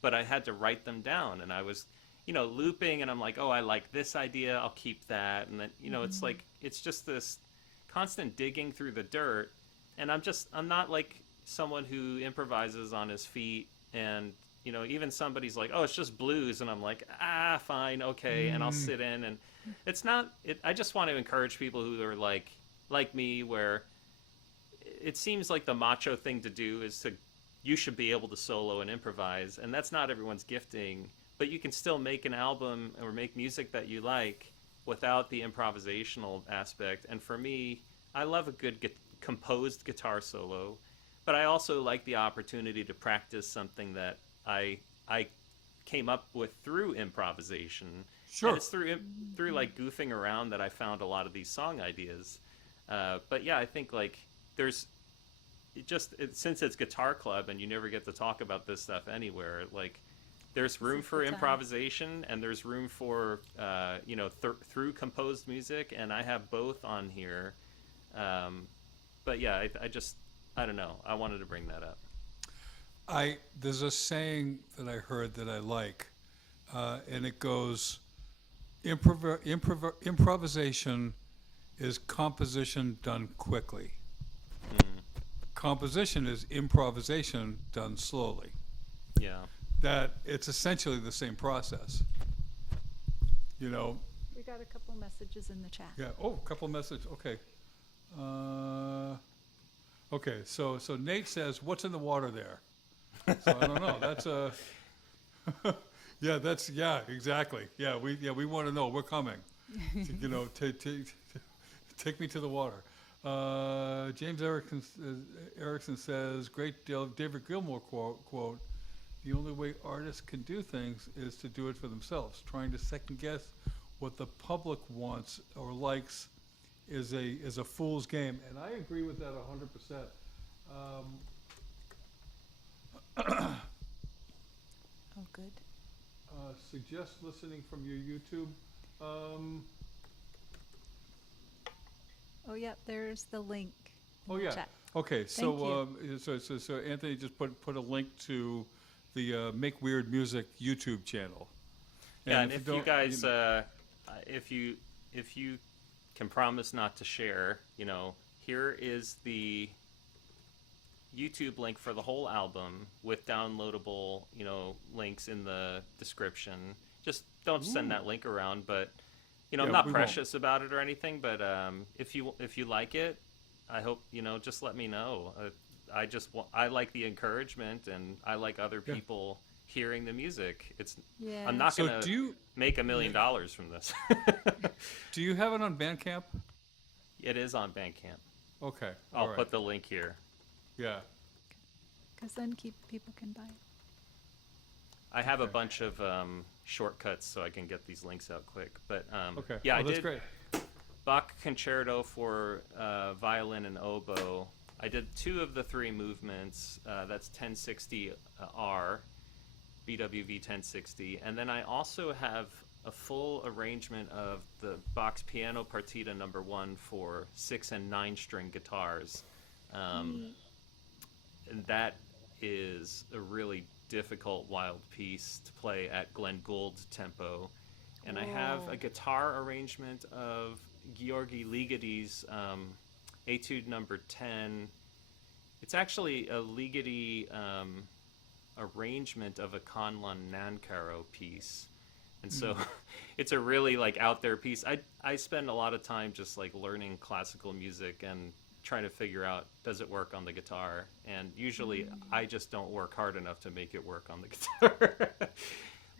but I had to write them down, and I was, you know, looping, and I'm like, oh, I like this idea, I'll keep that, and then, you know, it's like, it's just this constant digging through the dirt, and I'm not like someone who improvises on his feet, and, you know, even somebody's like, oh, it's just blues, and I'm like, fine, okay, and I'll sit in, and it's not, I just want to encourage people who are like me, where it seems like the macho thing to do is you should be able to solo and improvise, and that's not everyone's gifting, but you can still make an album or make music that you like without the improvisational aspect. And for me, I love a good composed guitar solo, but I also like the opportunity to practice something that I came up with through improvisation. Sure. And it's through like goofing around that I found a lot of these song ideas. But yeah, I think like since it's Guitar Club and you never get to talk about this stuff anywhere, like there's room for improvisation and there's room for you know, through composed music, and I have both on here. But yeah, I don't know. I wanted to bring that up. There's a saying that I heard that I like, and it goes, improvisation is composition done quickly. Composition is improvisation done slowly. Yeah. That it's essentially the same process. You know. We got a couple messages in the chat. Yeah. Oh, a couple messages. Okay. Okay. So Nate says, "What's in the water there?" So I don't know. That's a. Yeah. Exactly. Yeah. We want to know. We're coming. You know. Take me to the water. James Erickson says, great David Gilmour quote, the only way artists can do things is to do it for themselves. Trying to second guess what the public wants or likes is a fool's game. And I agree with that 100%. Oh, good. Suggest listening from your YouTube. Oh, yeah, there's the link. in Oh the yeah. chat. Okay. Thank So Anthony just put a link to the Make Weird Music YouTube channel. Yeah, and if you don't- guys, if you can promise not to share, you know, here is the YouTube link for the whole album with downloadable, you know, links in the description. Just don't send that link around, but you know, Yeah, I'm not we won't. precious about it or anything. But if you like it, I hope, you know, just let me know. I like the encouragement, and I like other Yeah. people hearing the music. Yeah. I'm not So gonna do you make $1 million from this. do you have it on Bandcamp? It is on Bandcamp. Okay. I'll all right. put the link here. Yeah. Because then people can buy it. I have a Okay. bunch of shortcuts so I can get these links out quick. But Okay. yeah, Oh, I that's did great. Bach Concerto for violin and oboe. I did 2 of the 3 movements. That's 1060 R, BWV 1060. And then I also have a full arrangement of the Bach's Piano Partita No. 1 for 6 and 9 string guitars. And that is a really difficult, wild piece to play at Glenn Gould's tempo. And I have Whoa. a guitar arrangement of Georgi Ligody's Etude number 10. It's actually a Ligody arrangement of a Conlon Nancaro piece. And so it's a really like out there piece. I spend a lot of time just like learning classical music and trying to figure out, does it work on the guitar? And usually I just don't work hard enough to make it work on the guitar.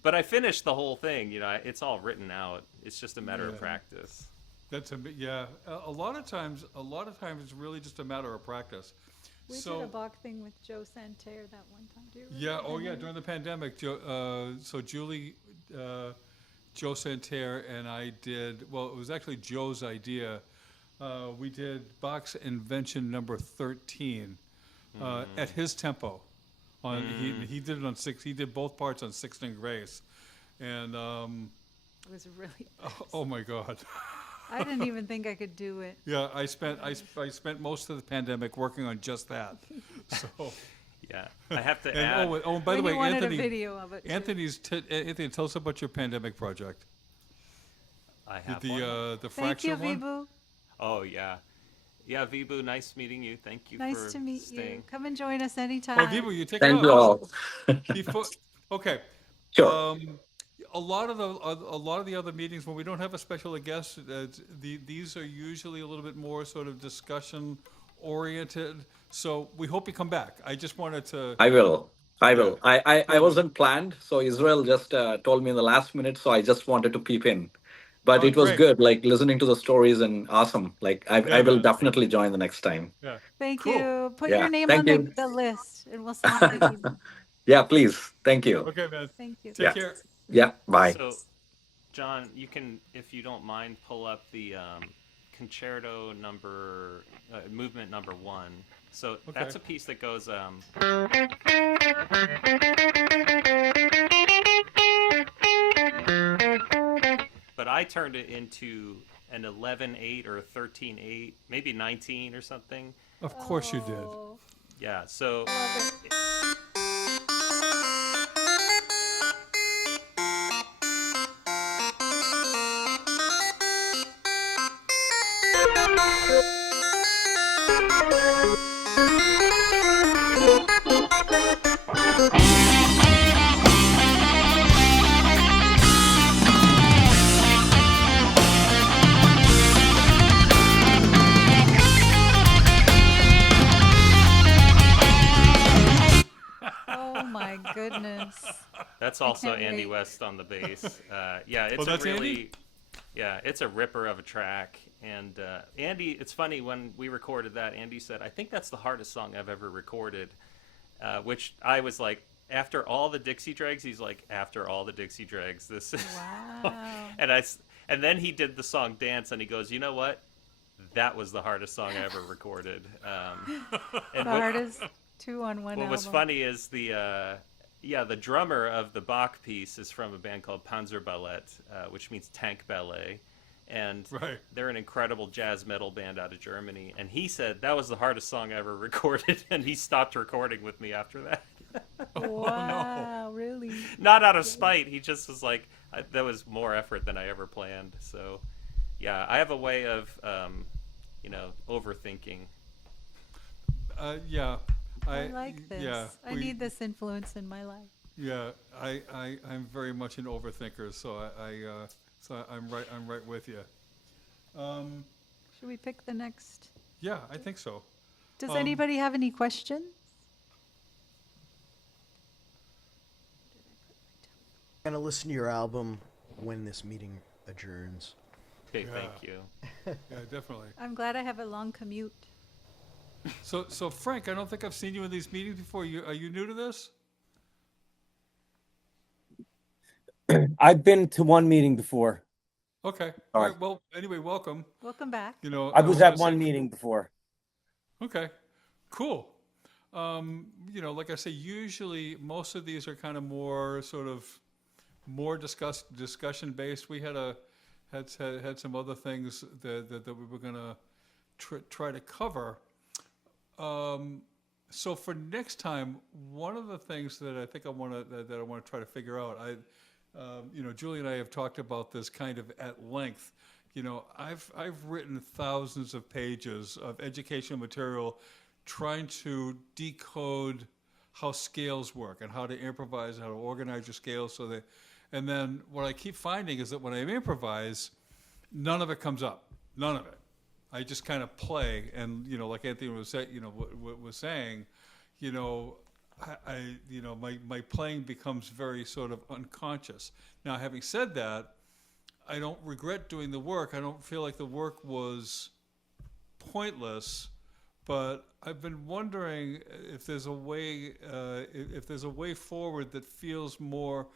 But I finished the whole thing, you know, it's all written out. It's just a matter of Yeah. practice. Yeah. A lot of times it's really just a matter of practice. We So did a Bach thing with Joe Santerre that one time. Do you yeah, remember? oh yeah, during the pandemic, so Julie, Joe Santerre and I did. Well, it was actually Joe's idea. We did Bach's Invention number 13 at his tempo. He did it on six. He did both parts on 16 grace, and It was really. oh my God. I didn't even think I could do it. Yeah, I spent most of the pandemic working on just that. So, Yeah. I have to and add. by the When way, you wanted Anthony, a video of it. Too. Anthony, tell us about your pandemic project. I have one. The Thank you, fracture one. Vibu. Oh, yeah. Yeah, Vibu, nice meeting you. Thank you for Nice to meet staying. you. Come and join us anytime. Oh, Vivo, you take Thank it you off. all. Before, okay. Sure. A lot of the other meetings when we don't have a special guest, these are usually a little bit more sort of discussion oriented. So we hope you come back. I just wanted to. I will. I will. Yeah. I wasn't planned, so Israel just told me in the last minute, so I just wanted to peep in. But Oh, it was great. good, like listening to the stories and awesome. Like I Yeah, will man. definitely join the next time. Yeah. Thank Cool. you. Put Yeah, your name thank on you. the list, and we'll send it. Yeah, please. Thank you. Okay, man. Thank you. Take Yeah. care. Yeah. Bye. So, John, you can, if you don't mind, pull up the concerto number, movement number 1. So that's a Okay. piece that goes. But I turned it into an 11/8 or a 13/8, maybe 19 or something. Of course you did. Oh, Yeah. So. love it. Oh my goodness. That's also can't Andy wait. West on the bass. Yeah, it's Oh, that's a really, Andy? yeah, it's a ripper of a track. And Andy, it's funny when we recorded that, Andy said, "I think that's the hardest song I've ever recorded," which I was like, after all the Dixie Dregs, he's like, after all the Dixie Dregs, this is. Wow. And then he did the song Dance, and he goes, "You know what? That was the hardest song I ever recorded." And The hardest 2 on 1 what was album. funny is the drummer of the Bach piece is from a band called Panzer Ballet, which means tank ballet, and Right. they're an incredible jazz metal band out of Germany. And he said that was the hardest song I ever recorded, and he stopped recording with me after that. Wow, really? Not out of spite, he just was like, that was more effort than I ever planned. So, yeah, I have a way of, overthinking. Yeah. I like this. Yeah. I need this influence in my life. Yeah, I'm very much an overthinker, so I'm right with you. Should we pick the next? Yeah, I think so. Does Um, anybody have any questions? I'm gonna listen to your album when this meeting adjourns. Okay, Yeah. thank you. Yeah, definitely. I'm glad I have a long commute. So Frank, I don't think I've seen you in these meetings before. Are you new to this? I've been to one meeting before. Okay. All All right. right. Well, anyway, welcome. Welcome back. You know, I was at gonna one say- meeting before. Okay, cool. Like I say, usually most of these are kind of more sort of more discussion based. We had some other things that we were gonna try to cover. So for next time, one of the things that I think I want to try to figure out, Julie and I have talked about this kind of at length. I've written thousands of pages of educational material trying to decode how scales work and how to improvise, how to organize your scales and then what I keep finding is that when I improvise, none of it comes up. None of it. I just kind of play, and like Anthony was saying, my playing becomes very sort of unconscious. Now, having said that, I don't regret doing the work. I don't feel like the work was pointless, but I've been wondering if there's a way forward that feels more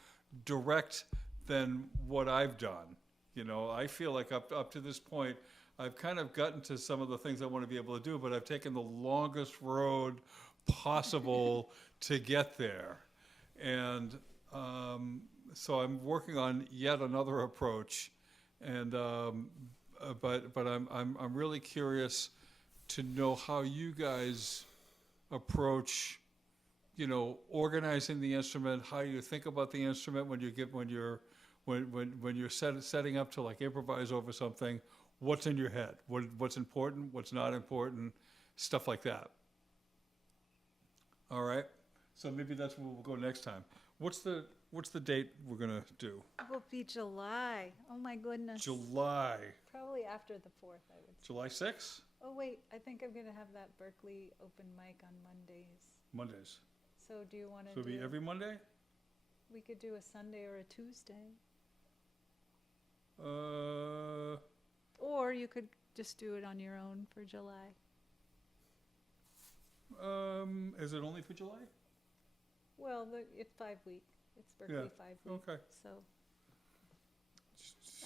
direct than what I've done. I feel like up to this point, I've kind of gotten to some of the things I want to be able to do, but I've taken the longest road possible to get there. And so I'm working on yet another approach. And but I'm really curious to know how you guys approach, organizing the instrument, how you think about the instrument when you're setting up to like improvise over something. What's in your head? What's important? What's not important? Stuff like that. All right. So maybe that's where we'll go next time. What's the date we're gonna do? It will be July. Oh my goodness. July. Probably after the 4th, I would say. July 6th? Oh wait, I think I'm gonna have that Berkeley open mic on Mondays. Mondays. So do you want to So it'll be every Monday? We could do a Sunday or a Tuesday. Or you could just do it on your own for July. Is it only for July? Well, it's 5 week. It's Berkeley 5 week. Okay. So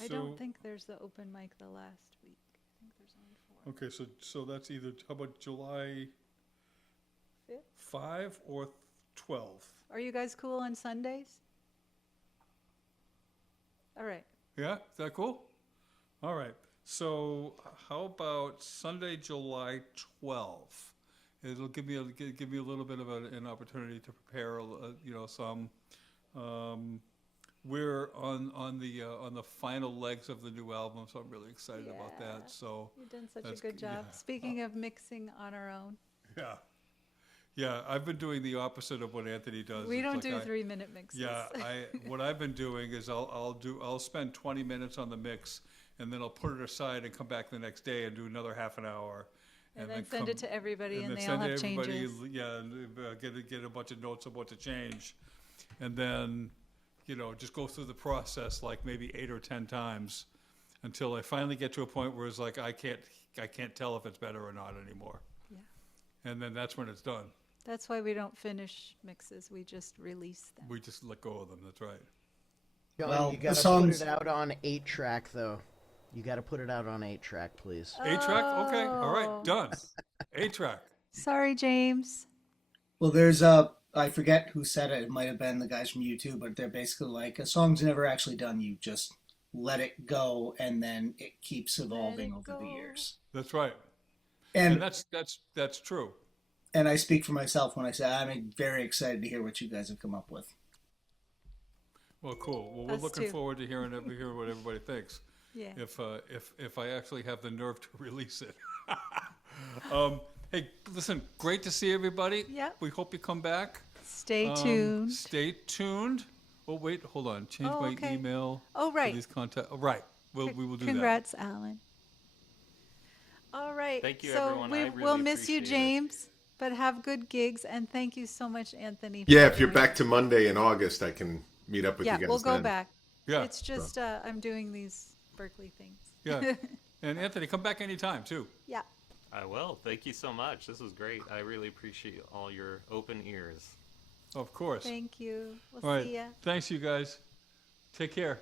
I don't think there's the open mic the last week. I think there's only 4. Okay, so that's either, how about July 5th? 5 or 12? Are you guys cool on Sundays? All right. Yeah, is that cool? All right. So how about Sunday, July 12th? It'll give me a little bit of an opportunity to prepare, some. We're on the final legs of the new album, so I'm really excited about Yeah. that. So You've done such a that's good job. yeah. Speaking of mixing on our own, yeah, I've been doing the opposite of what Anthony does. we It's don't like do 3-minute mixes. Yeah, what I've been doing is I'll spend 20 minutes on the mix, and then I'll put it aside and come back the next day and do another half an hour. And then send it to everybody, and then they all send have everybody, changes. Yeah, and get a bunch of notes of what to change, and then just go through the process like maybe 8 or 10 times until I finally get to a point where it's like I can't tell if it's better or not anymore. Yeah. And then that's when it's done. That's why we don't finish mixes. We just release them. We just let go of them. That's right. John, Well, you the gotta put songs- it out on 8-track though. You gotta put it out on 8-track, please. 8-track? Okay, all Oh. right, done. 8-track. Sorry, James. Well, I forget who said it. It might have been the guys from YouTube, but they're basically like, a song's never actually done. You just let it go, and then it keeps evolving over the go. years. That's right. And That's true. and I speak for myself when I say I'm very excited to hear what you guys have come up with. Well, cool. Well, we're Us looking too. forward to hearing what everybody thinks. Yeah. If I actually have the nerve to release it. Hey, listen, great to see everybody. Yep. We hope you come back. Stay tuned. Stay tuned. Oh, wait, hold on. Change Oh, my okay. email. Oh, for right. These contact. Oh, right. We will do Congrats, Alan. All right. Thank you, so everyone. we I really will miss you, appreciate it. James, but have good gigs, and thank you so much, Anthony. Yeah, for if you're doing back it. to Monday in August, I can meet up with Yeah, you guys we'll go then. back. Yeah. It's just I'm doing these Berkeley things. that. Yeah. And Anthony, come back anytime, too. Yeah. I will. Thank you so much. This was great. I really appreciate all your open ears. Of course. Thank you. We'll All right. see ya. Thanks, you guys. Take care.